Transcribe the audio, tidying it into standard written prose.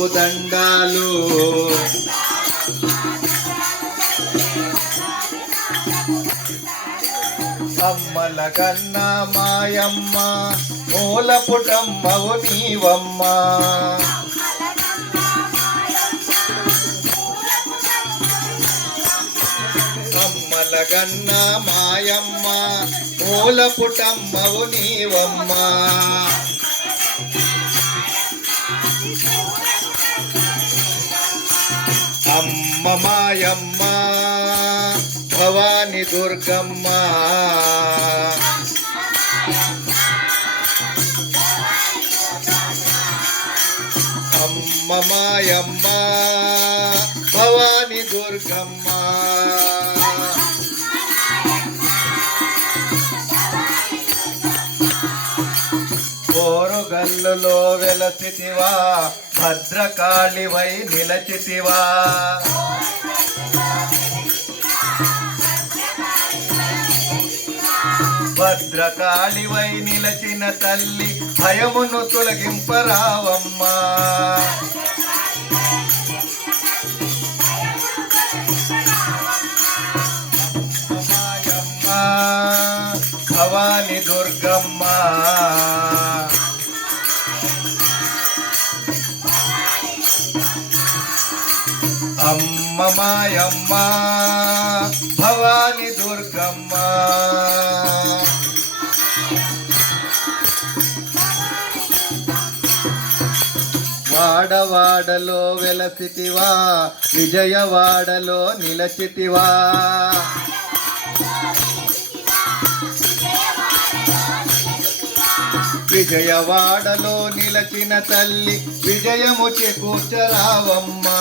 నీకు దండాలు. అమ్మల కన్నా మాయమ్మ మూల పుటమ్మవు నీవమ్మ. అమ్మల కన్నా మాయమ్మ మూల పుటమ్మవు నీవమ్మ. అమ్మ మాయమ్మ భవాని దుర్గమ్మ. అమ్మ మాయమ్మ భవాని దుర్గమ్మ. కోరుగల్లులో వెలసితివా భద్రకాళివై నిలచితివా. భద్రకాళివై నిలచిన తల్లి భయమును తొలగింపరావమ్మా. మాయమ్మ భవాని దుర్గమ్మ. అమ్మ మాయమ్మ భవాని దుర్గమ్మ. వాడవాడలో వెలసితివా విజయవాడలో నిలచితివా. విజయవాడలో నిలచిన తల్లి విజయము చేకూర్చరావమ్మా.